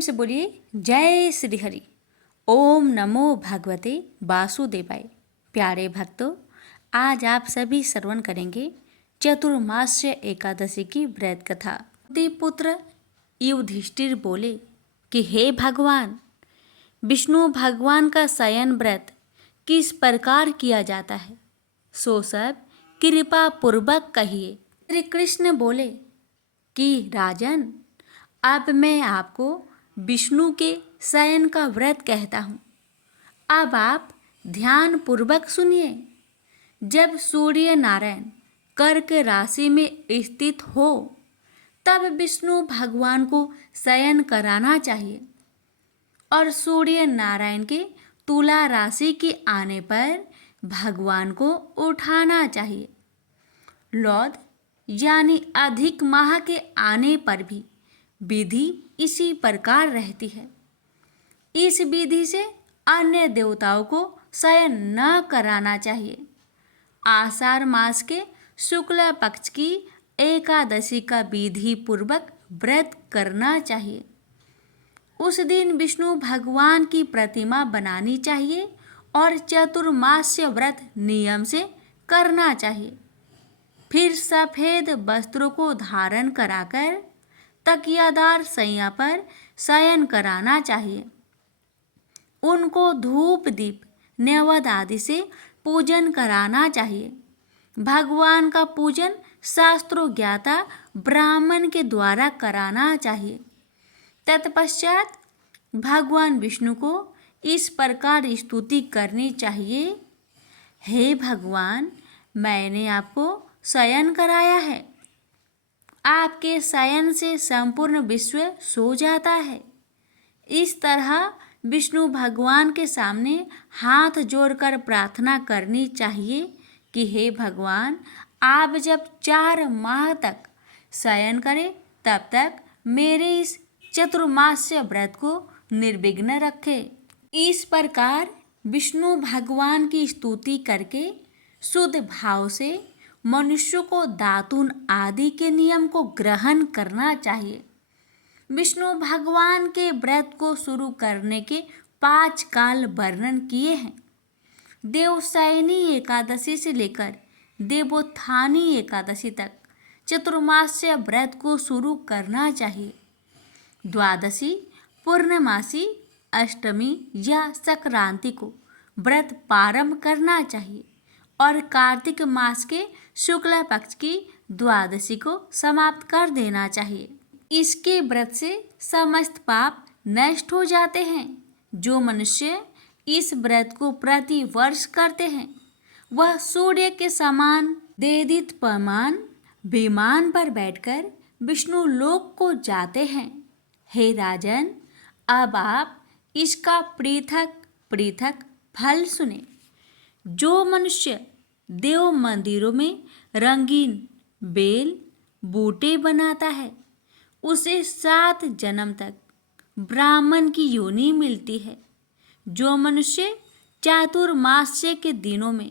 से बोलिए जय श्री हरि। ओम नमो भगवते वासुदेवाय। प्यारे भक्तों, आज आप सभी श्रवण करेंगे चतुर्मास्य एकादशी की व्रत कथा। पुत्र युधिष्ठिर बोले कि हे भगवान, विष्णु भगवान का शयन व्रत किस प्रकार किया जाता है, सो सब कृपा पूर्वक कहिए। श्री कृष्ण बोले कि राजन, अब मैं आपको विष्णु के शयन का व्रत कहता हूँ। अब आप ध्यान पूर्वक सुनिए। जब सूर्य नारायण कर्क राशि में स्थित हो तब विष्णु भगवान को शयन कराना चाहिए और सूर्य नारायण के तुला राशि के आने पर भगवान को उठाना चाहिए। लौद यानी अधिक माह के आने पर भी विधि इसी प्रकार रहती है। इस विधि से अन्य देवताओं को शयन न कराना चाहिए। आषाढ़ मास के शुक्ल पक्ष की एकादशी का विधि पूर्वक व्रत करना चाहिए। उस दिन विष्णु भगवान की प्रतिमा बनानी चाहिए और चतुर्मास्य व्रत नियम से करना चाहिए। फिर सफ़ेद वस्त्रों को धारण कराकर तकियादार सैया पर शयन कराना चाहिए। उनको धूप दीप नैवेद्य आदि से पूजन कराना चाहिए। भगवान का पूजन शास्त्रों ज्ञाता ब्राह्मण के द्वारा कराना चाहिए। तत्पश्चात भगवान विष्णु को इस प्रकार स्तुति करनी चाहिए। हे भगवान, मैंने आपको शयन कराया है। आपके शयन से संपूर्ण विश्व सो जाता है। इस तरह विष्णु भगवान के सामने हाथ जोड़कर प्रार्थना करनी चाहिए कि हे भगवान, आप जब 4 माह तक शयन करें तब तक मेरे इस चतुर्मास्य व्रत को निर्विघ्न रखें। इस प्रकार विष्णु भगवान की स्तुति करके शुद्ध भाव से मनुष्य को दातून आदि के नियम को ग्रहण करना चाहिए। विष्णु भगवान के व्रत को शुरू करने के 5 काल वर्णन किए हैं। देवशयनी एकादशी से लेकर देवोत्थानी एकादशी तक चतुर्मास्य व्रत को शुरू करना चाहिए। द्वादशी, पूर्णमासी, अष्टमी या संक्रांति को व्रत प्रारंभ करना चाहिए और कार्तिक मास के शुक्ल पक्ष की द्वादशी को समाप्त कर देना चाहिए। इसके व्रत से समस्त पाप नष्ट हो जाते हैं। जो मनुष्य इस व्रत को प्रति वर्ष करते हैं वह सूर्य के समान देदीप्यमान विमान पर बैठकर विष्णु लोक को जाते हैं। हे राजन, अब आप इसका पृथक पृथक फल सुने। जो मनुष्य देव मंदिरों में रंगीन बेल बूटे बनाता है उसे 7 जन्म तक ब्राह्मण की योनि मिलती है। जो मनुष्य चातुर्मास्य के दिनों में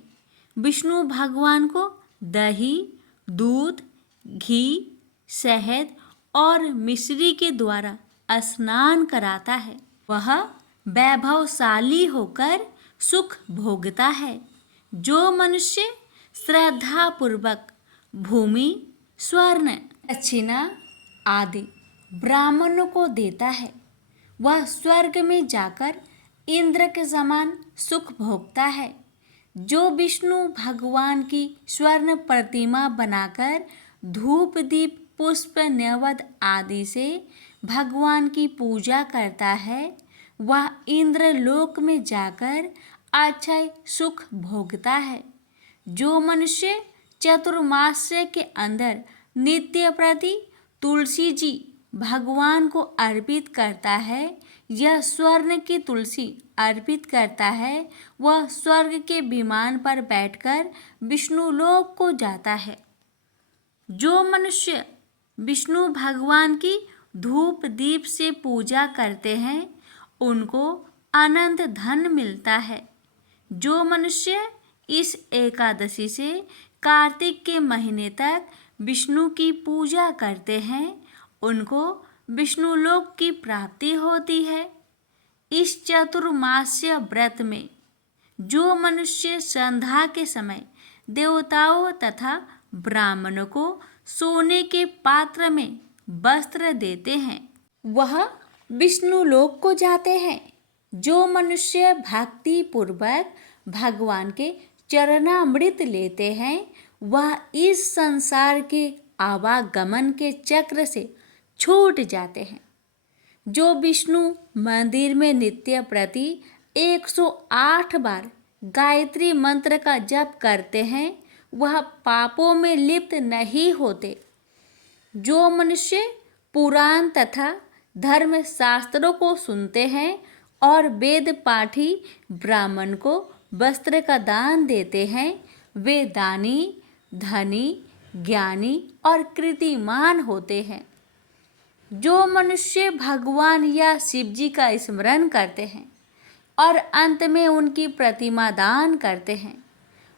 विष्णु भगवान को दही, दूध, घी, शहद और मिश्री के द्वारा स्नान कराता है वह वैभवशाली होकर सुख भोगता है। जो मनुष्य श्रद्धापूर्वक भूमि, स्वर्ण, दक्षिणा आदि ब्राह्मणों को देता है वह स्वर्ग में जाकर इंद्र के समान सुख भोगता है। जो विष्णु भगवान की स्वर्ण प्रतिमा बनाकर धूप दीप पुष्प नैवेद्य आदि से भगवान की पूजा करता है वह इंद्र लोक में जाकर अक्षय सुख भोगता है। जो मनुष्य चतुर्मास्य के अंदर नित्य प्रति तुलसी जी भगवान को अर्पित करता है यह स्वर्ण की तुलसी अर्पित करता है वह स्वर्ग के विमान पर बैठकर विष्णु लोक को जाता है। जो मनुष्य विष्णु भगवान की धूप दीप से पूजा करते हैं उनको अनंत धन मिलता है। जो मनुष्य इस एकादशी से कार्तिक के महीने तक विष्णु की पूजा करते हैं उनको विष्णुलोक की प्राप्ति होती है। इस चतुर्मास्य व्रत में जो मनुष्य संध्या के समय देवताओं तथा ब्राह्मणों को सोने के पात्र में वस्त्र देते हैं वह विष्णुलोक को जाते हैं। जो मनुष्य भक्ति पूर्वक भगवान के चरणामृत लेते हैं वह इस संसार के आवागमन के चक्र से छूट जाते हैं। जो विष्णु मंदिर में नित्य प्रति 108 बार गायत्री मंत्र का जप करते हैं वह पापों में लिप्त नहीं होते। जो मनुष्य पुराण तथा धर्म शास्त्रों को सुनते हैं और वेद पाठी ब्राह्मण को वस्त्र का दान देते हैं वे दानी, धनी, ज्ञानी और कीर्तिमान होते हैं। जो मनुष्य भगवान या शिव जी का स्मरण करते हैं और अंत में उनकी प्रतिमा दान करते हैं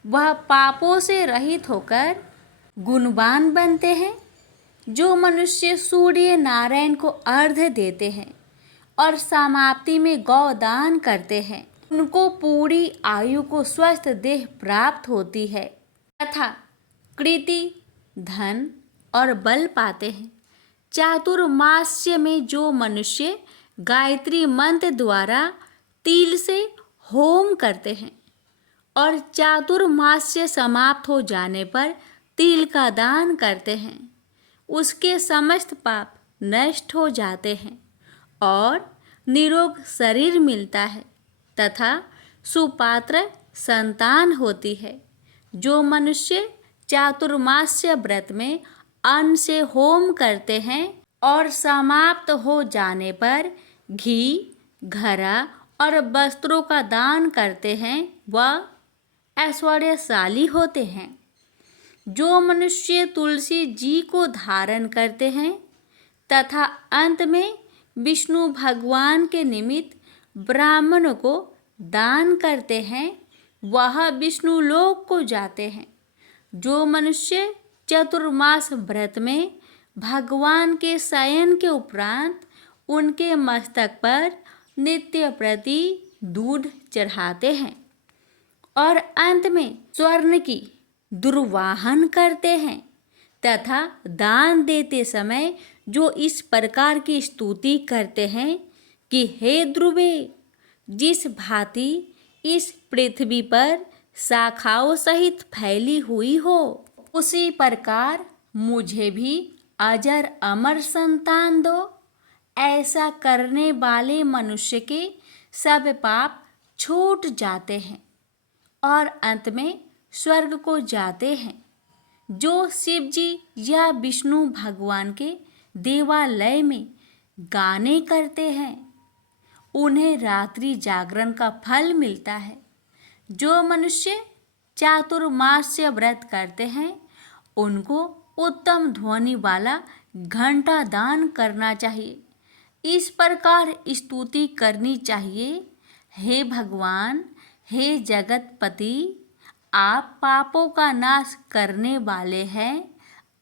वह पापों से रहित होकर गुणवान बनते हैं। जो मनुष्य सूर्य नारायण को अर्घ्य देते हैं और समाप्ति में गौदान करते हैं उनको पूरी आयु को स्वस्थ देह प्राप्त होती है तथा कीर्ति, धन और बल पाते हैं। चातुर्मास्य में जो मनुष्य गायत्री मंत्र द्वारा तिल से होम करते हैं और चातुर्मास्य समाप्त हो जाने पर तिल का दान करते हैं उसके समस्त पाप नष्ट हो जाते हैं और निरोग शरीर मिलता है तथा सुपात्र संतान होती है। जो मनुष्य चातुर्मास्य व्रत में अन्न से होम करते हैं और समाप्त हो जाने पर घी, घड़ा और वस्त्रों का दान करते हैं वह ऐश्वर्यशाली होते हैं। जो मनुष्य तुलसी जी को धारण करते हैं तथा अंत में विष्णु भगवान के निमित्त ब्राह्मणों को दान करते हैं वह विष्णु लोक को जाते हैं। जो मनुष्य चतुर्मास व्रत में भगवान के शयन के उपरांत उनके मस्तक पर नित्य प्रति दूध चढ़ाते हैं और अंत में स्वर्ण की दुर्वाहन करते हैं तथा दान देते समय जो इस प्रकार की स्तुति करते हैं कि हे ध्रुवे, जिस भांति इस पृथ्वी पर शाखाओं सहित फैली हुई हो उसी प्रकार मुझे भी अजर अमर संतान दो। ऐसा करने वाले मनुष्य के सब पाप छूट जाते हैं और अंत में स्वर्ग को जाते हैं। जो शिव जी या विष्णु भगवान के देवालय में गाने करते हैं उन्हें रात्रि जागरण का फल मिलता है। जो मनुष्य चातुर्मास्य व्रत करते हैं उनको उत्तम ध्वनि वाला घंटा दान करना चाहिए। इस प्रकार स्तुति करनी चाहिए, हे भगवान, हे जगतपति, आप पापों का नाश करने वाले हैं।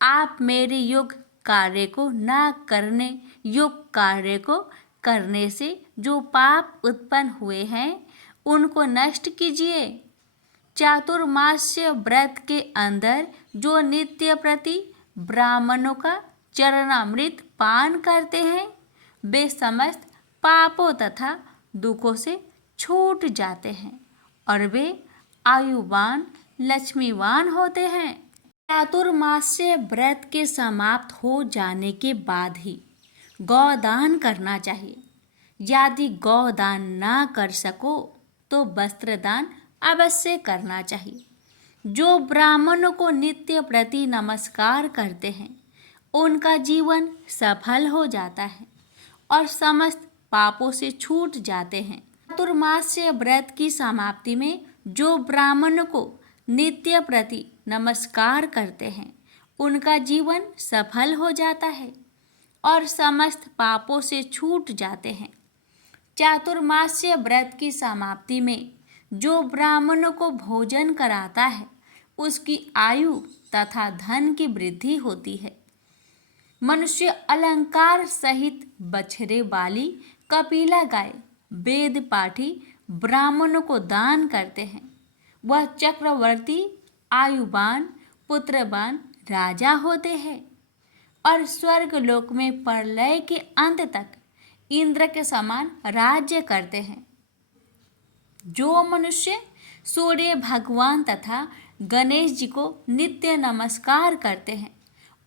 आप मेरे योग कार्य को ना करने योग कार्य को करने से जो पाप उत्पन्न हुए हैं उनको नष्ट कीजिए। चातुर्मास्य व्रत के अंदर जो नित्य प्रति ब्राह्मणों का चरणामृत पान करते हैं वे समस्त पापों तथा दुखों से छूट जाते हैं और वे आयुवान लक्ष्मीवान होते हैं। चातुर्मास्य व्रत के समाप्त हो जाने के बाद ही गौदान करना चाहिए। यदि गौदान ना कर सको तो वस्त्रदान अवश्य करना चाहिए। जो ब्राह्मणों को नित्य प्रति नमस्कार करते हैं उनका जीवन सफल हो जाता है और समस्त पापों से छूट जाते हैं। चातुर्मास्य व्रत की समाप्ति में जो ब्राह्मणों को नित्य प्रति नमस्कार करते हैं उनका जीवन सफल हो जाता है और समस्त पापों से छूट जाते हैं। चातुर्मास्य व्रत की समाप्ति में जो ब्राह्मणों को भोजन कराता है उसकी आयु तथा धन की वृद्धि होती है। मनुष्य अलंकार सहित बछड़े वाली कपिला गाय वेद पाठी ब्राह्मणों को दान करते हैं। वह चक्रवर्ती, आयुवान, पुत्रवान राजा होते हैं और स्वर्ग लोक में प्रलय के अंत तक इंद्र के समान राज्य करते हैं। जो मनुष्य सूर्य भगवान तथा गणेश जी को नित्य नमस्कार करते हैं,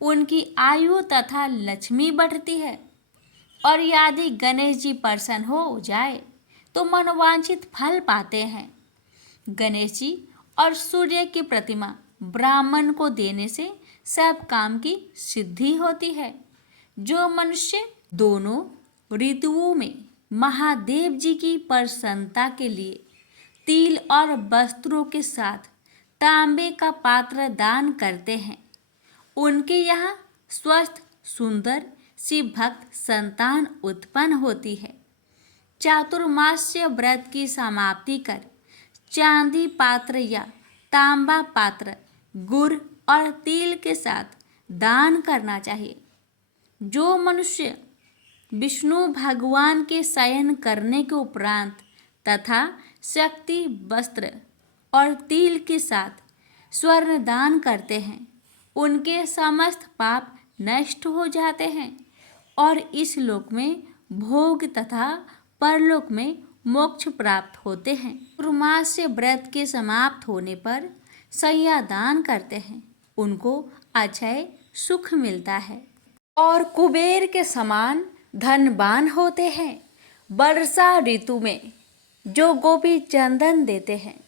उनकी आयु तथा लक्ष्मी बढ़ती है। और यदि गणेश जी प्रसन्न हो जाए तो मनोवांछित फल पाते हैं। गणेश जी और सूर्य की प्रतिमा ब्राह्मण को देने से सब काम की सिद्धि होती है। जो मनुष्य दोनों ऋतुओं में महादेव जी की प्रसन्नता के लिए तिल और वस्त्रों के साथ तांबे का पात्र दान करते हैं, उनके यहाँ स्वस्थ सुंदर शिव भक्त संतान उत्पन्न होती है। चातुर्मास्य व्रत की समाप्ति कर चांदी पात्र या तांबा पात्र गुड़ और तिल के साथ दान करना चाहिए। जो मनुष्य विष्णु भगवान के शयन करने के उपरांत तथा शक्ति वस्त्र और तिल के साथ स्वर्ण दान करते हैं, उनके समस्त पाप नष्ट हो जाते हैं और इस लोक में भोग तथा परलोक में मोक्ष प्राप्त होते हैं। चातुर्मास से व्रत के समाप्त होने पर सैया दान करते हैं, उनको अक्षय सुख मिलता है और कुबेर के समान धनवान होते हैं। वर्षा ऋतु में जो गोपी चंदन देते हैं,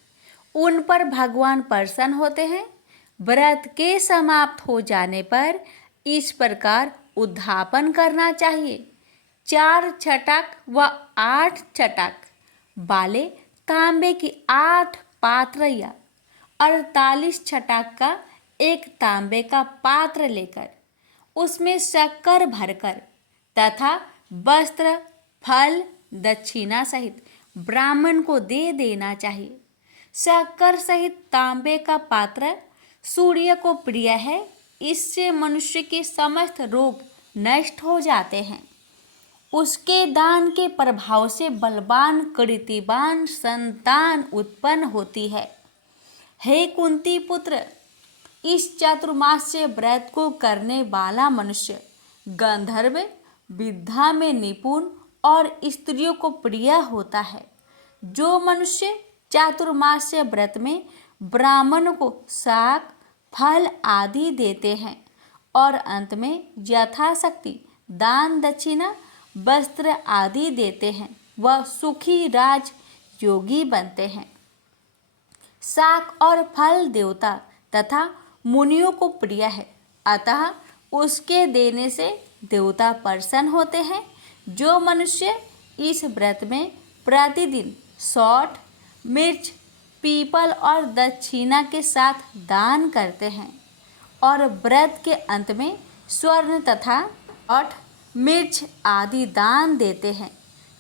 उन पर भगवान प्रसन्न होते हैं। व्रत के समाप्त हो जाने पर इस प्रकार उद्यापन करना चाहिए। 4 छटाक व 8 छटाक वाले तांबे की 8 पात्र या 48 छटाक का एक तांबे का पात्र लेकर उसमें शक्कर भरकर तथा वस्त्र, फल, दक्षिणा सहित ब्राह्मण को दे देना चाहिए। शक्कर सहित तांबे का पात्र सूर्य को प्रिय है, इससे मनुष्य के समस्त रोग नष्ट हो जाते हैं। उसके दान के प्रभाव से बलवान कीर्तिवान संतान उत्पन्न होती है। हे कुंती पुत्र, इस चातुर्मास्य व्रत को करने वाला मनुष्य गंधर्व विद्या में निपुण और स्त्रियों को प्रिय होता है। जो मनुष्य चातुर्मास्य व्रत में ब्राह्मण को शाक, फल आदि देते हैं और अंत में यथाशक्ति दान दक्षिणा, वस्त्र आदि देते हैं, वह सुखी राज योगी बनते हैं। शाक और फल देवता तथा मुनियों को प्रिय है, अतः उसके देने से देवता प्रसन्न होते हैं। जो मनुष्य इस व्रत में प्रतिदिन सौठ, मिर्च, पीपल और दक्षिणा के साथ दान करते हैं और व्रत के अंत में स्वर्ण तथा सौठ, मिर्च आदि दान देते हैं,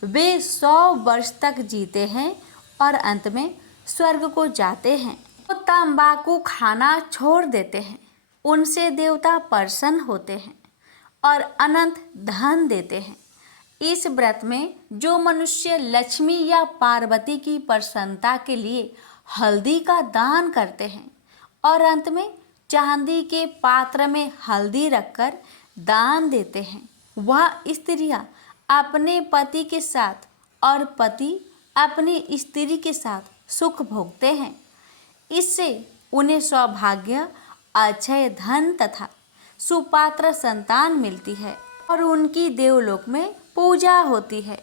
वे 100 वर्ष तक जीते हैं और अंत में स्वर्ग को जाते हैं। वो तंबाकू खाना छोड़ देते हैं, उनसे देवता प्रसन्न होते हैं और अनंत धन देते हैं। इस व्रत में जो मनुष्य लक्ष्मी या पार्वती की प्रसन्नता के लिए हल्दी का दान करते हैं और अंत में चांदी के पात्र में हल्दी रखकर दान देते हैं, वह स्त्रियां अपने पति के साथ और पति अपनी स्त्री के साथ सुख भोगते हैं। इससे उन्हें सौभाग्य, अक्षय धन तथा सुपात्र संतान मिलती है और उनकी देवलोक में पूजा होती है।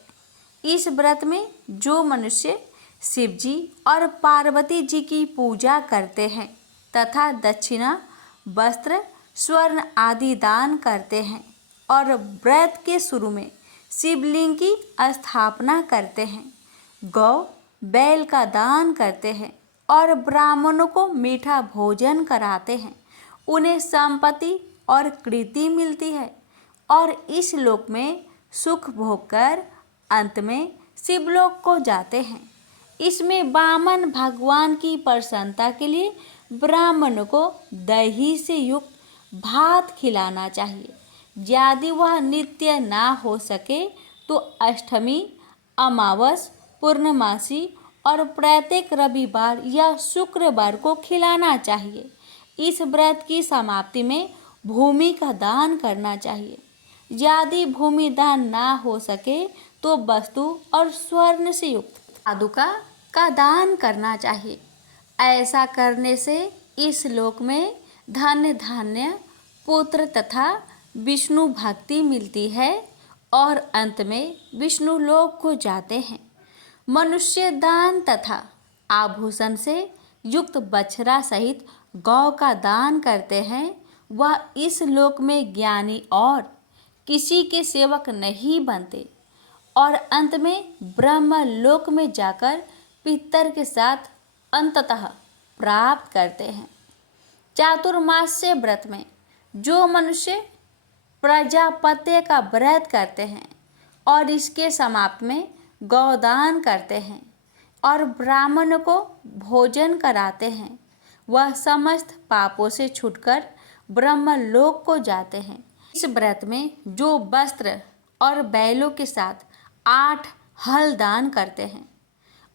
इस व्रत में जो मनुष्य शिव जी और पार्वती जी की पूजा करते हैं तथा दक्षिणा, वस्त्र, स्वर्ण आदि दान करते हैं और व्रत के शुरू में शिवलिंग की स्थापना करते हैं, गौ बैल का दान करते हैं और ब्राह्मणों को मीठा भोजन कराते हैं, उन्हें संपत्ति और कीर्ति मिलती है और इस लोक में सुख भोग कर अंत में शिवलोक को जाते हैं। इसमें वामन भगवान की प्रसन्नता के लिए ब्राह्मण को दही से युक्त भात खिलाना चाहिए। यदि वह नित्य ना हो सके तो अष्टमी, अमावस, पूर्णमासी और प्रत्येक रविवार या शुक्रवार को खिलाना चाहिए। इस व्रत की समाप्ति में भूमि का दान करना चाहिए। यदि भूमि दान ना हो सके तो वस्तु और स्वर्ण से युक्त पादुका का दान करना चाहिए। ऐसा करने से इस लोक में धन धान्य, पुत्र तथा विष्णु भक्ति मिलती है और अंत में विष्णु लोक को जाते हैं। मनुष्य दान तथा आभूषण से युक्त बछड़ा सहित गौ का दान करते हैं। वह इस लोक में ज्ञानी और किसी के सेवक नहीं बनते और अंत में ब्रह्म लोक में जाकर पितर के साथ अंततः प्राप्त करते हैं। चातुर्मास्य व्रत में जो मनुष्य प्रजापत्य का व्रत करते हैं और इसके समाप्त में गौदान करते हैं और ब्राह्मण को भोजन कराते हैं, वह समस्त पापों से छूटकर ब्रह्मलोक को जाते हैं। इस व्रत में जो वस्त्र और बैलों के साथ 8 हल दान करते हैं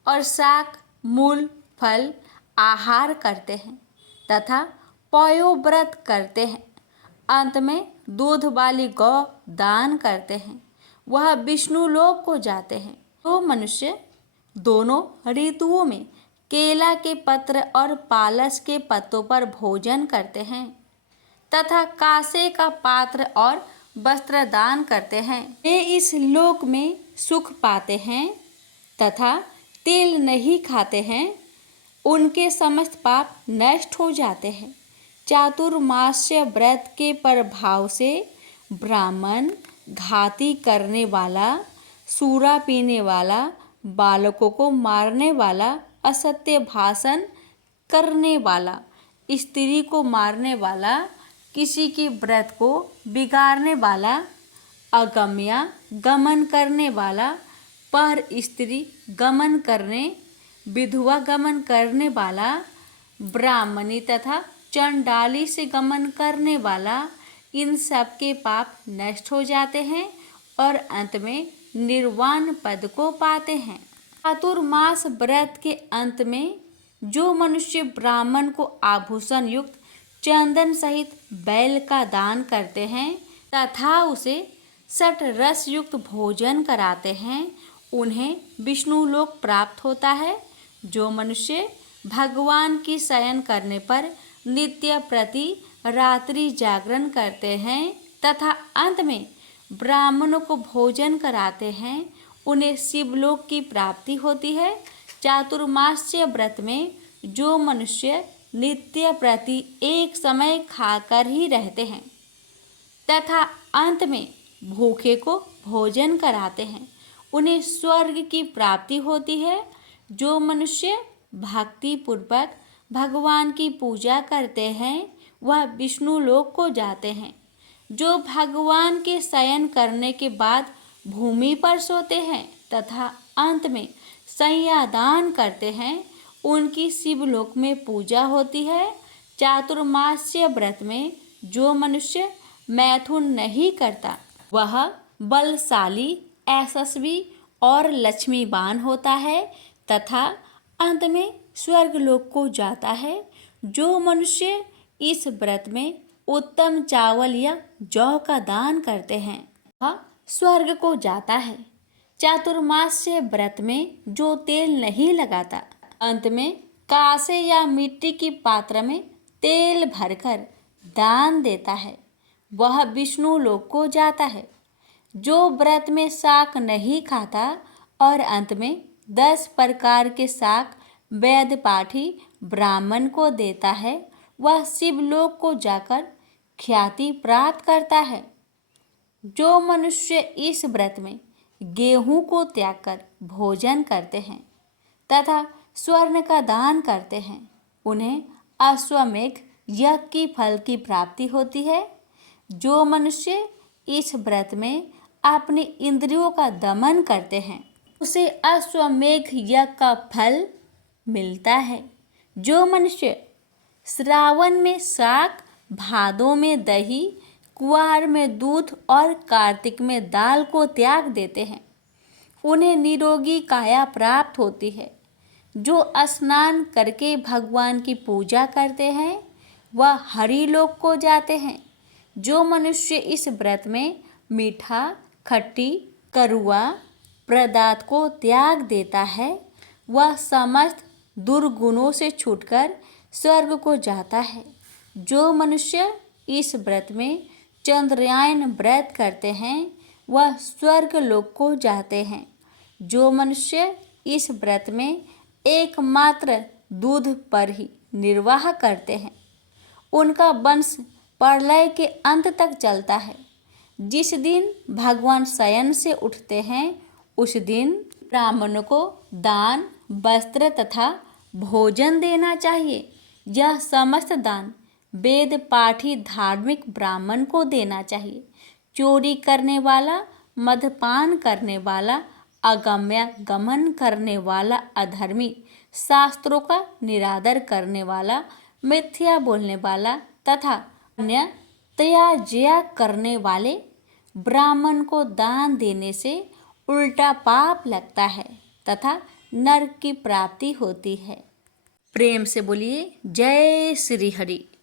और शाक, मूल, फल आहार करते हैं तथा पयोव्रत करते हैं, अंत में दूध वाली गौ दान करते हैं, वह विष्णु लोक को जाते हैं। तो मनुष्य दोनों ऋतुओं में केला के पत्र और पालस के पत्तों पर भोजन करते हैं तथा कासे का पात्र और वस्त्र दान करते हैं, वे इस लोक में सुख पाते हैं तथा तेल नहीं खाते हैं, उनके समस्त पाप नष्ट हो जाते हैं। चातुर्मास्य व्रत के प्रभाव से ब्राह्मण, घाती करने वाला, सूरा पीने वाला, बालकों को मारने वाला, असत्य भाषण करने वाला, स्त्री को मारने वाला, किसी के व्रत को बिगाड़ने वाला, अगम्या गमन करने वाला, पर स्त्री गमन करने, विधवा गमन करने वाला, ब्राह्मणी तथा चंडाली से गमन करने वाला, इन सब के पाप नष्ट हो जाते हैं और अंत में निर्वाण पद को पाते हैं। चातुर्मास व्रत के अंत में जो मनुष्य ब्राह्मण को आभूषण युक्त चंदन सहित बैल का दान करते हैं तथा उसे सट रस युक्त भोजन कराते हैं, उन्हें विष्णु लोक प्राप्त होता है। जो मनुष्य भगवान की शयन करने पर नित्य प्रति रात्रि जागरण करते हैं तथा अंत में ब्राह्मणों को भोजन कराते हैं, उन्हें शिवलोक की प्राप्ति होती है। चातुर्मास्य व्रत में जो मनुष्य नित्य प्रति एक समय खाकर ही रहते हैं तथा अंत में भूखे को भोजन कराते हैं, उन्हें स्वर्ग की प्राप्ति होती है। जो मनुष्य भक्ति पूर्वक भगवान की पूजा करते हैं वह विष्णु लोक को जाते हैं। जो भगवान के शयन करने के बाद भूमि पर सोते हैं तथा अंत में संध्यादान करते हैं, उनकी शिवलोक में पूजा होती है। चातुर्मास्य व्रत में जो मनुष्य मैथुन नहीं करता वह बलशाली, यशस्वी और लक्ष्मीवान होता है तथा अंत में स्वर्गलोक को जाता है। जो मनुष्य इस व्रत में उत्तम चावल या जौ का दान करते हैं वह स्वर्ग को जाता है। चातुर्मास्य व्रत में जो तेल नहीं लगाता, अंत में कांसे या मिट्टी की पात्र में तेल भरकर दान देता है, वह विष्णु लोक को जाता है। जो व्रत में शाक नहीं खाता और अंत में 10 प्रकार के शाक वेद पाठी ब्राह्मण को देता है, वह शिवलोक को जाकर ख्याति प्राप्त करता है। जो मनुष्य इस व्रत में गेहूं को त्याग कर भोजन करते हैं तथा स्वर्ण का दान करते हैं, उन्हें अश्वमेघ यज्ञ की फल की प्राप्ति होती है। जो मनुष्य इस व्रत में अपनी इंद्रियों का दमन करते हैं उसे अश्वमेघ यज्ञ का फल मिलता है। जो मनुष्य श्रावण में शाक, भादों में दही, कुआर में दूध और कार्तिक में दाल को त्याग देते हैं, उन्हें निरोगी काया प्राप्त होती है। जो स्नान करके भगवान की पूजा करते हैं वह हरिलोक को जाते हैं। जो मनुष्य इस व्रत में मीठा, खट्टी, करुआ पदार्थ को त्याग देता है वह समस्त दुर्गुणों से छूटकर स्वर्ग को जाता है। जो मनुष्य इस व्रत में चंद्रयान व्रत करते हैं वह स्वर्ग लोक को जाते हैं। जो मनुष्य इस व्रत में एकमात्र दूध पर ही निर्वाह करते हैं उनका वंश प्रलय के अंत तक चलता है। जिस दिन भगवान शयन से उठते हैं उस दिन ब्राह्मणों को दान, वस्त्र तथा भोजन देना चाहिए। यह समस्त दान वेद पाठी धार्मिक ब्राह्मण को देना चाहिए। चोरी करने वाला, मदपान करने वाला, अगम्य गमन करने वाला अधर्मी, शास्त्रों का निरादर करने वाला, मिथ्या बोलने वाला तथा अन्य त्याज्य करने वाले ब्राह्मण को दान देने से उल्टा पाप लगता है तथा नरक की प्राप्ति होती है। प्रेम से बोलिए जय श्री हरि।